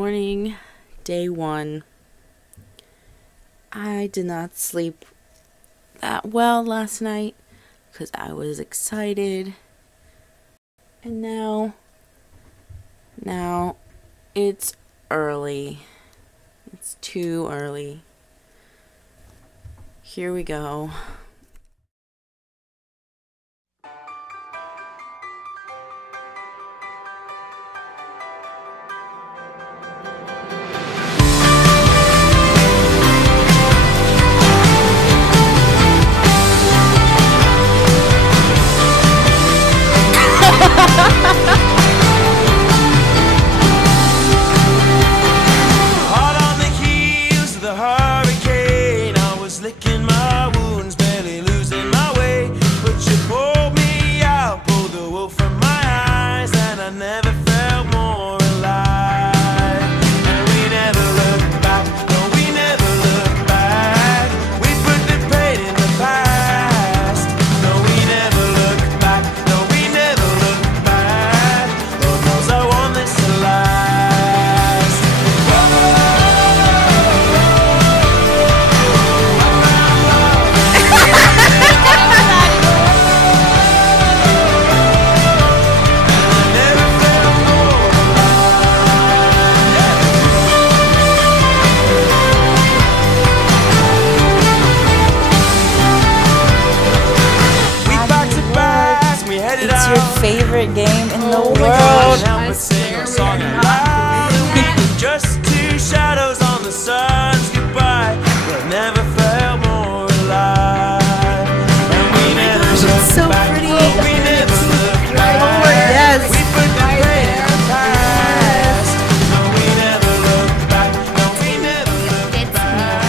Morning, day 1. I did not sleep that well last night because I was excited. And now it's early. It's too early. Here we go. Your favorite game in the world. Just two shadows on the sun's goodbye, but never felt more alive. And we never looked back. Pretty. Oh, we never looked back. Yes. We put the pain in the past. No, we never looked back. No, we never looked back.